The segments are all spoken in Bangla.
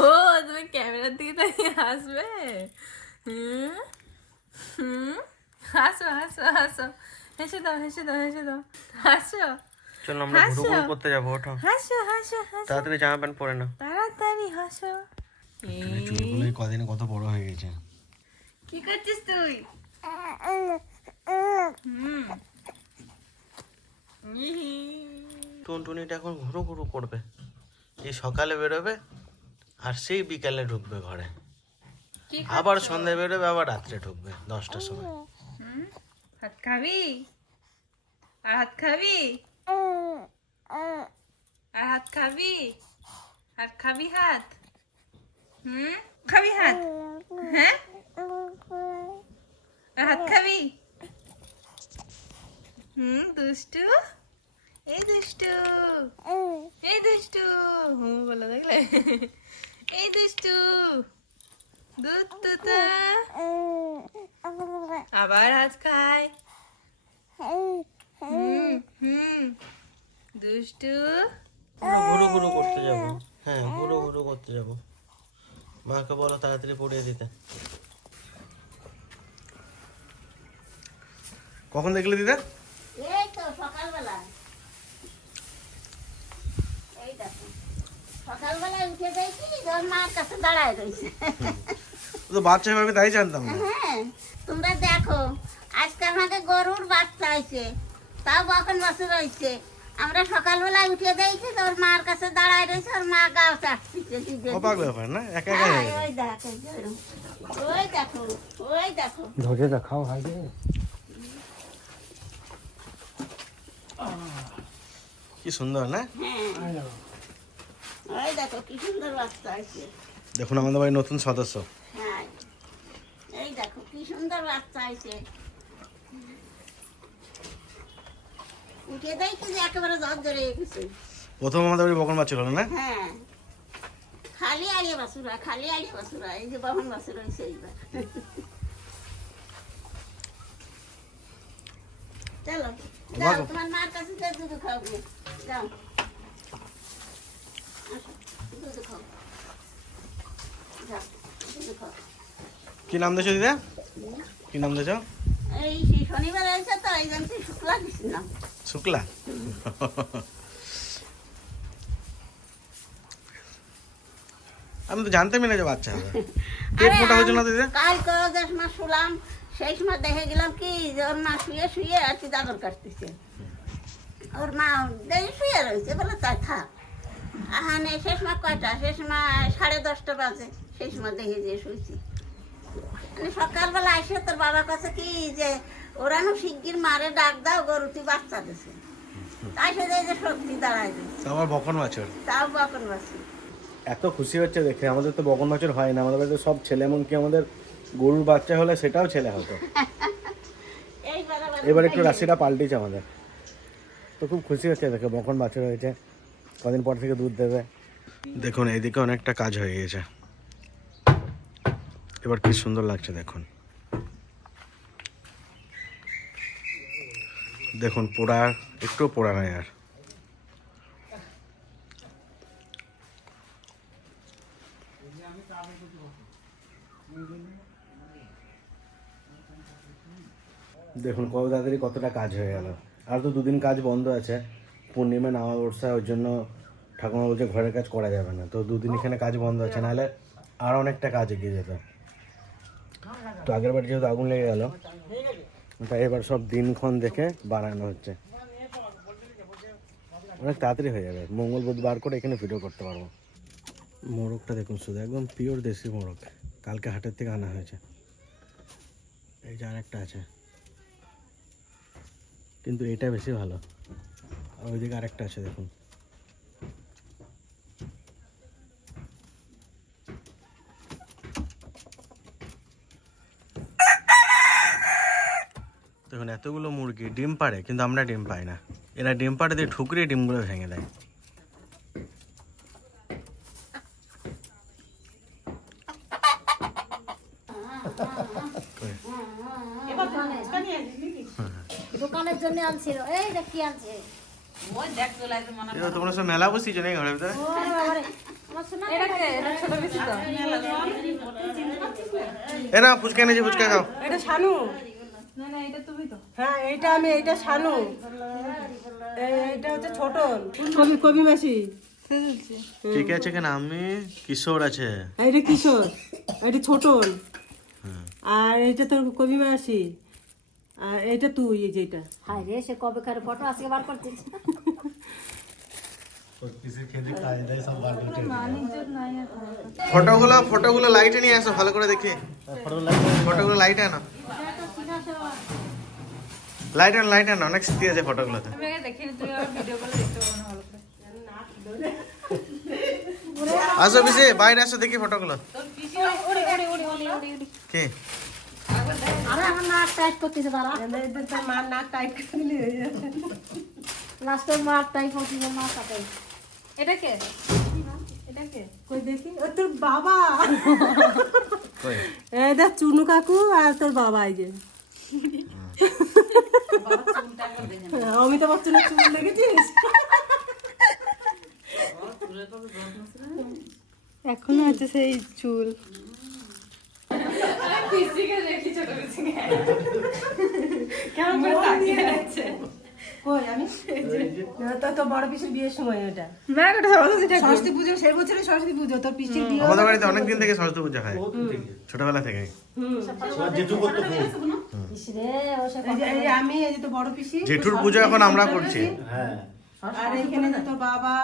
ও তুমি ক্যামেরার দিকে তাকিয়ে হাসবে হুম হুম হাসো হাসো হাসো হেসে দাও হেসে দাও হেসে দাও হাসো চলো আমরা ঘুরু ঘুরু করতে যাব ওঠো হাসো হাসো হাসো তাড়াতাড়ি জামা প্যান্ট পরে না তাড়াতাড়ি হাসো এই, চুলগুলো কদিনে কত বড় হয়ে গেছে কি করছিস তুই হুম। টুনটুনিটা এখন ঘুরু ঘুরু করবে। এই সকালে বেরোবে আর সেই বিকালে ঢুকবে ঘরে। আবার সন্ধ্যায় বেরোবে আবার রাত্রে ঢুকবে দশটার সময়। হুম? ভাত খাবি? আর হাত খাবি? আর হাত খাবি? আর খাবি হাত হুম? খাবি হাত হ্যাঁ? আর হাত খাবি? হুম দুষ্টু? এই দুষ্টু এই দুষ্টু হুম বলে দেখলে। এই দুষ্টু দুধ তুতা। আবার হাত খায় হুম হুম। দুষ্টু। আমরা ঘুরু ঘুরু করতে যাব। হ্যাঁ ঘুরু ঘুরু করতে যাব। মাকে বলো তাড়াতাড়ি পড়িয়ে দিতে। কখন দেখলে দিদা? এই তো সকালবেলা এই দেখো সকালবেলায় উঠে দেখি ওর মার কাছে দাঁড়ায় রয়েছে। তো বাচ্চা আমি তাই জানতাম হ্যাঁ তোমরা দেখো আজকে আমাকে গরুর বাচ্চা হয়েছে তাও বখন বছর হয়েছে আমরা সকালবেলায় উঠে দেখি তো ওর মার কাছে দাঁড়ায় রয়েছে ওর মা গাও অবাক ব্যাপার না? একা একা ওই দেখো। ওই দেখো ওই দেখো। ধরে দেখাও হাইরে কি সুন্দর না? হ্যাঁ ওই দেখো কি সুন্দর বাচ্চা হয়েছে দেখুন আমাদের বাড়ির নতুন সদস্য। হ্যাঁ। এই দেখো কি সুন্দর বাচ্চা উঠে একেবারে জল ধরে গেছে। প্রথম আমাদের বাড়ি বকন বাচ্চা হলো না? হ্যাঁ। খালি আগে বাসুরা খালি আগে বাসুরা এই যে বহন বাসুর হয়েছে এইবার। চলো তোমার মার কাছে দুধ খাওয়াবে। যাও আসো, দুধ খাও যাও দুধ খাও কি নাম দিয়েছ দিদা? কি নাম দিয়েছ? এই শনিবার আছে তো এই জন্য শুক্লা দিছিলাম শুক্লা? আমি তো জানতামই না যে বাচ্চা হবে। পেট মোটা হয়েছে না দিদা? কাল সময় শুলাম সেই সময় দেখে গেলাম কি যে ওর মা শুয়ে শুয়ে আর কি দাদর কাটতেছে ওর মা দেখে শুয়ে রয়েছে বলে তাই থাক। আহানে সে সময় কয়টা? সে সময় সাড়ে দশটা বাজে। সেই সময় দেখে যে শুয়েছি। মানে সকালবেলা এসে তোর বাবার কাছে কি যে ওরা নো শিগগির মারে ডাক দাও গরু তুই বাচ্চা দিছে তাই সে যে শক্তি দাঁড়ায় আমার বকন বাছর? তাও বকন এত খুশি হচ্ছে দেখে। আমাদের তো বকন বছর হয় না। আমাদের বাড়িতে সব ছেলে এমনকি আমাদের গরুর বাচ্চা হলে সেটাও ছেলে হতো। এইবার এবার একটু রাশিটা পাল্টেছে আমাদের। তো খুব খুশি হচ্ছে দেখে বকন বাছর হয়েছে। কদিন পর থেকে দুধ দেবে। দেখুন, এইদিকে অনেকটা কাজ হয়ে গেছে। এবার কি সুন্দর লাগছে, দেখুন। দেখুন, পোড়া, একটু পোড়া নাই আর। দেখুন কত তাড়াতাড়ি কতটা কাজ হয়ে গেল। আর তো দুদিন কাজ বন্ধ আছে। পূর্ণিমা নামা বর্ষা ওর জন্য ঠাকুমা বলছে ঘরের কাজ করা যাবে না। তো দুদিন এখানে কাজ বন্ধ আছে, নাহলে আর অনেকটা কাজ এগিয়ে যেত। তো আগের বার যেহেতু আগুন লেগে গেল তাই এবার সব দিনক্ষণ দেখে বানানো হচ্ছে। অনেক তাড়াতাড়ি হয়ে যাবে। মঙ্গল বুধ বার করে এখানে ভিডিও করতে পারব। মোরগটা দেখুন শুধু, একদম পিওর দেশি মোরগ। কালকে হাটের থেকে আনা হয়েছে। এই যে আরেকটা আছে। কিন্তু এটা বেশি ভালো। ওইদিকে আরেকটা আছে দেখুন। দেখুন এতগুলো মুরগি ডিম পাড়ে কিন্তু আমরা ডিম পাই না। এরা ডিম পাড়ে দিয়ে ঠুকরিয়ে ডিমগুলো ভেঙে দেয়। দোকানের জন্য আনছিল। এই দেখ কি আনছে? তোমরা সব মেলা বসিয়েছো নাকি ঘরের ভিতরে এটা কে এটা ছোট বেশি তো। এ না ফুচকা এনেছি ফুচকা খাও। এটা শানু না না এটা হ্যাঁ এইটা আমি এইটা শানু এই- এইটা হচ্ছে ছোটন। কবি কবি মাসি। ঠিক আছে কেন আমি কিশোর আছে। এইটা কিশোর এইটা ছোটন। হ্যাঁ। আর এইটা তোর কবি মাসি। এইটা তুই এই যেটা হায় রে সে কবে কার ফটো আজকে বার করছিস ফটোগুলো ফটোগুলো লাইটে নিয়ে আসো ভালো করে দেখি ফটোগুলো লাইটে আনো লাইট আনো লাইট আনো অনেক স্মৃতি আছে ফটোগুলোতে আসো পিসে বাইরে আসো দেখি ফটোগুলো কে আরে আমার নাক টাইট করতেছে তারা মার নাক টাইট করে দিলে যাবে লাস্টে মার টাইট মার সাথে। এটা কে? এটা কে? কই দেখি? ও তোর বাবা। এটা চুনু কাকু আর তোর বাবা এই যে। অমিতাভ বচ্চনের চুল দেখেছিস? এখনও আছে সেই চুল। পিসিকে দেখি ছোট পিসিকে কেমন করে তাকিয়ে আছে কই আমি তো তো বড় পিসির বিয়ের সময় এটা ব্যাগ ওটা সরস্বতী ঠাকুর সরস্বতী পুজো সেই বছরে সরস্বতী পুজো তোর পিসির বিয়ে আমাদের বাড়িতে অনেক দিন থেকে সরস্বতী পুজো হয় ছোটবেলা থেকে আমি এই যে তো বড় পিসি জেঠুর পুজো এখন আমরা করছি আর এইখানে তোর বাবা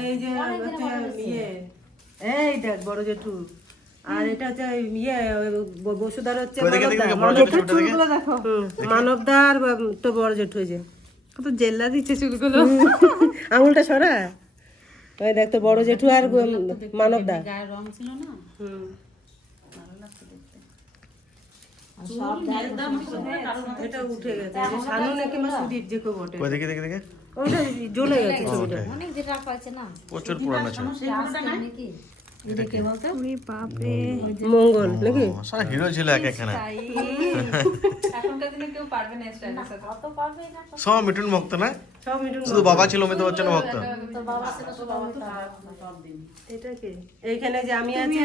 এই যে হচ্ছে ইয়ে এই দেখ বড় জেঠু আর এটা হচ্ছে ইয়ে ব- বসুধার হচ্ছে কই দেখে মানবদার তো বড় জেঠু যে কত জেল্লা দিচ্ছে চুলগুলো। আঙুলটা সরা। ওই দেখ তো বড় জেঠু আর মানবদা। হুম। এটা উঠে গেছে। যে নাকি মা সুদীপ যে কেউ বটে কই দেখি দেখি দেখি ওটা জ্বলে গেছে ছবিটা অনেক যেটা পাচ্ছে না? প্রচুর পুরানো ছিল নাকি? মঙ্গল। নাকি? সারা হিরো ছিল এক একখানে এখনকার দিনে কেউ পারবে না স্টাইলের সাথে। অত পারবে না। সব মিঠুন ভক্ত না? শুধু বাবা ছিল অমিতাভ বচ্চন ভক্ত? তোর বাবা ছিল তোর বাবা এটা কি? এইখানে যে আমি আছি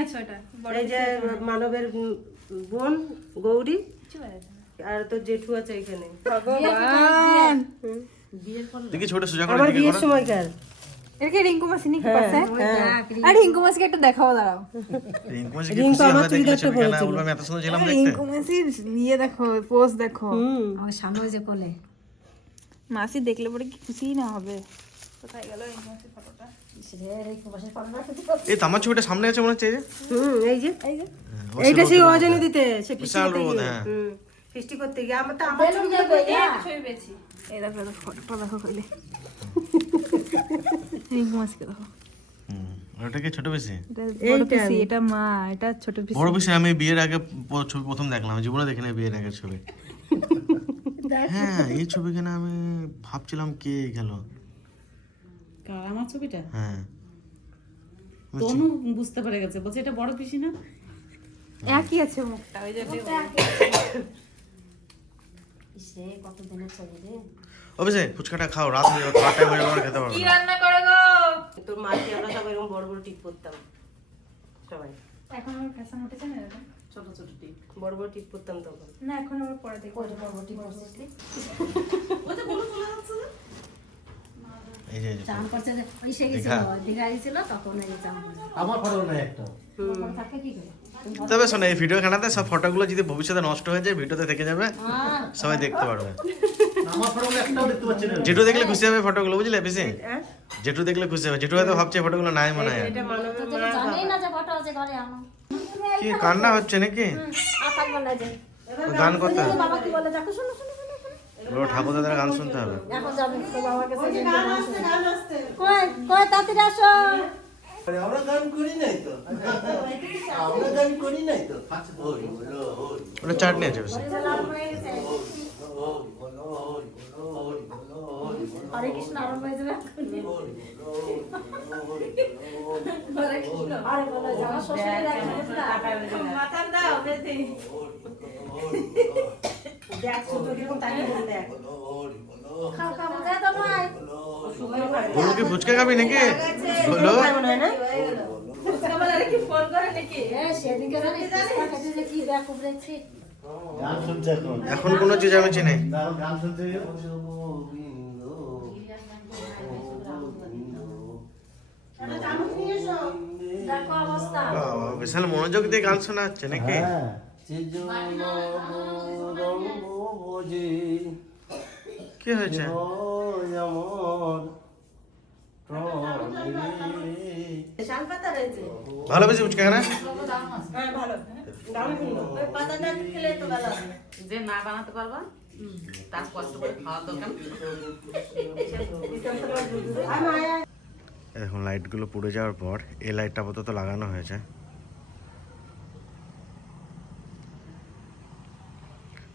এই যে মানবের বোন গৌরী আর তোর জেঠু আছে এখানে। ভগবান। দেখি ছোট সুজা করে আমার বিয়ের সময়কার এটা কি রিঙ্কু মাসি নাকি পাশে আর রিঙ্কু মাসিকে একটু দেখাও দাঁড়াও রিঙ্কু মাসি কি রিঙ্কু খুশি আমার চুড়িদারটা পরেছিল। আমি এত সুন্দর ছিলাম দেখতে রিঙ্কু মাসির ইয়ে দেখো পোজ দেখো হুম আমার সামনে যে কোলে মাসি দেখলে পরে কি খুশি না হবে কোথায় গেল রিঙ্কু মাসির ফটোটা এই ছবিটা সামনে আছে মনে হচ্ছে হুম এই যে এই যে এইটা সেই রোদ অজনী দিতে সে ফিস্টি বিশাল করতে রোদ, গিয়ে হ্যাঁ। হুম ফিস্টি করতে গিয়ে আমার তো আমার ছবি এই দেখো দেখো ফটোটা দেখো কইলে রিঙ্কু মাসিকে দেখো। ওটা কি ছোট বেশি এটা বড় পিসি এটা মা এটা ছোট পিসি। বড় বেশি আমি বিয়ের আগে ছবি প্রথম দেখলাম জীবনে দেখিনি বিয়ের আগের ছবি। হ্যাঁ এই ছবি কেন আমি ভাবছিলাম কে গেল? আমার ছবিটা? হ্যাঁ। তনু বুঝতে পেরে গেছে বলছে এটা বড় পিসি না? একই আছে মুখটা ওই যে কত দিনের ছবি রে? অবশ্যই ফুচকাটা খাও রাত হয়ে যাবে টাইম হয়ে যাবে খেতে পারবে কি না। রান্না করে গো? তোর মাকে আমরা সব এরকম বড় বড় টিপ করতাম। সবাই। এখন আমার ফ্যাশন উঠেছে না এরকম? ছোট ছোট টিপ। বড় বড় টিপ করতাম তখন। না এখন আমার পরে দেখব। কোলে পরবর্তী করছিস রে এই যে এই যে। চান করছে যে ইসে গেছিল দীঘা গেছিল তখন এই চান আমার ফটো নাই একটা। ফটো থাকে কি করে? তবে শোনো এই ভিডিও খানাতে সব ফটোগুলো যদি ভবিষ্যতে নষ্ট হয়ে যায় ভিডিওতে থেকে যাবে। সবাই দেখতে পারবে। জেঠু দেখলে খুশি হবে ফটোগুলো বুঝলে বেশি? হ্যাঁ? জেঠু দেখলে খুশি হবে। জেঠু হয়তো ভাবছে ফটোগুলো নাই মনে হয়। এটা মানবের তো তো জানেই না যে ফটো আছে ঘরে আমার। কি কান্না হচ্ছে নাকি? গান করতে হবে। বাবা কি বলে? দেখো শোনো শোনো শোনো শোনো। ওর ঠাকুর দাদার গান শুনতে হবে। আমরা গান করি নাই তো। আমরা গান করি নাই তো। ওটা চাটনি আছে হরে কৃষ্ণ আরম্ভ হয়ে যাবে আরে বলো আমার শ্বশুরের একটা মাথার দাও বেশি দেখ ছোট কীরকম তাকিয়ে বলে দেখ। খাও খাও দেয় তো নয় বলো। কি ফুচকা খাবি নাকি বলো এখন এখন কোনো চেঁচামেচি নেই। গান শুনছে বিশাল মনোযোগ দিয়ে গান শোনা হচ্ছে নাকি? হ্যাঁ কি হয়েছে? ভালো বেশি ফুচকা না যে না বানাতে পারবা তার কষ্ট করে খাওয়ার দরকার এখন লাইটগুলো পুড়ে যাওয়ার পর এই লাইটটা আপাতত লাগানো হয়েছে।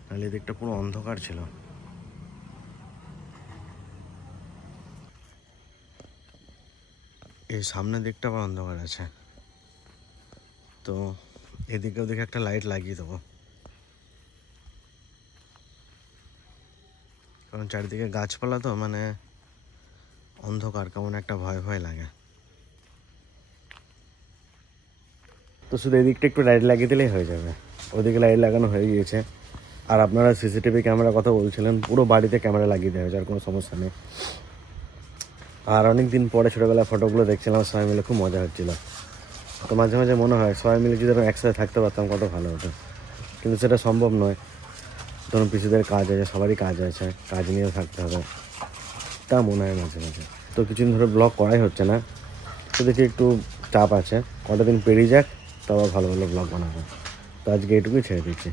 নাহলে এদিকটা পুরো অন্ধকার ছিল। এই সামনের দিকটা আবার অন্ধকার আছে। তো এদিকে ওদিকে একটা লাইট লাগিয়ে দেবো। কারণ চারিদিকে গাছপালা তো মানে অন্ধকার, কেমন একটা ভয় ভয় লাগে। তো শুধু এদিকটা একটু লাইট লাগিয়ে দিলেই হয়ে যাবে। ওদিকে লাইট লাগানো হয়ে গিয়েছে। আর আপনারা সিসিটিভি ক্যামেরা কথা বলছিলেন, পুরো বাড়িতে ক্যামেরা লাগিয়ে দেওয়া হয়েছে, আর কোনো সমস্যা নেই। আর অনেক দিন পরে ছোটোবেলার ফটোগুলো দেখছিলাম, সবাই মিলে খুব মজা হচ্ছিল। তো মাঝে মাঝে মনে হয়, সবাই মিলে যদি একসাথে থাকতে পারতাম, কত ভালো হতো। কিন্তু সেটা সম্ভব নয়। ধরুন, পিসিদের কাজ আছে, সবারই কাজ আছে, কাজ নিয়েও থাকতে হবে। তা মনে হয় মাঝে মাঝে। তো কিছুদিন ধরে ব্লগ করাই হচ্ছে না। তো দেখি একটু চাপ আছে। কটা দিন পেরিয়ে যাক তারপর ভালো ভালো ব্লগ বানাবো। তো আজকে এটুকুই ছেড়ে দিচ্ছি।